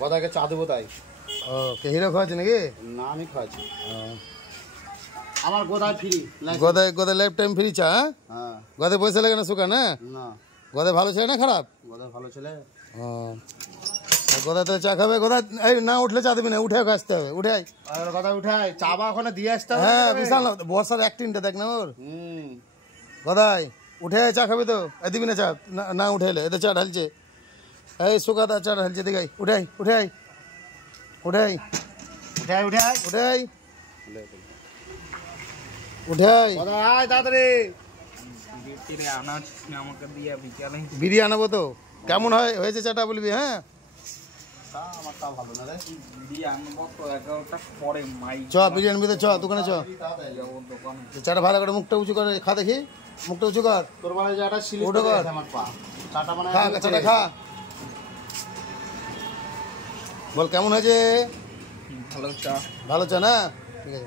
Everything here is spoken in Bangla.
গদাকে চা দেবো তাই। ও কে হিরো খাওয়াচ্ছে নাকি? না আমি খাওয়াচ্ছি। আমার গদায় ফ্রি। গদায় লাইফ টাইম ফ্রি চা? হ্যাঁ। গদায় পয়সা লাগে না সুকা না? না। গদায় ভালো ছেলে না খারাপ? গদায় ভালো ছেলে। গদাতে চা খাবে? গদা এই না উঠলে চা দিবি না, উঠে আসতে হবে। উঠাই গদা উঠাই চা বা ওখানে দিয়ে আসতে হবে। হ্যাঁ বিশাল বর্ষার অ্যাক্টিংটা দেখ না ওর। গদাই উঠে চা খাবি তো? দিবি না চা? না উঠে এলে এতে চা ঢালছে। এই সুকাদা চা ঢালছে দেখাই। উঠাই উঠাই উঠাই উঠাই উঠাই উঠাই উঠাই তাড়াতাড়ি বিরিয়ানি আনাবো তো। কেমন হয়েছে চাটা বলবি? হ্যাঁ চ বিরিয়ানি ভিতরে চ, দোকানে চ। চাটা ভালো করে মুখটা উঁচু করে খা দেখি, মুখটা উঁচু কর। তোর মানে যাটা সিলিপ উঠে কর, খা চাটা খা। বল কেমন হয়েছে? ভালো চা। ভালো চা না?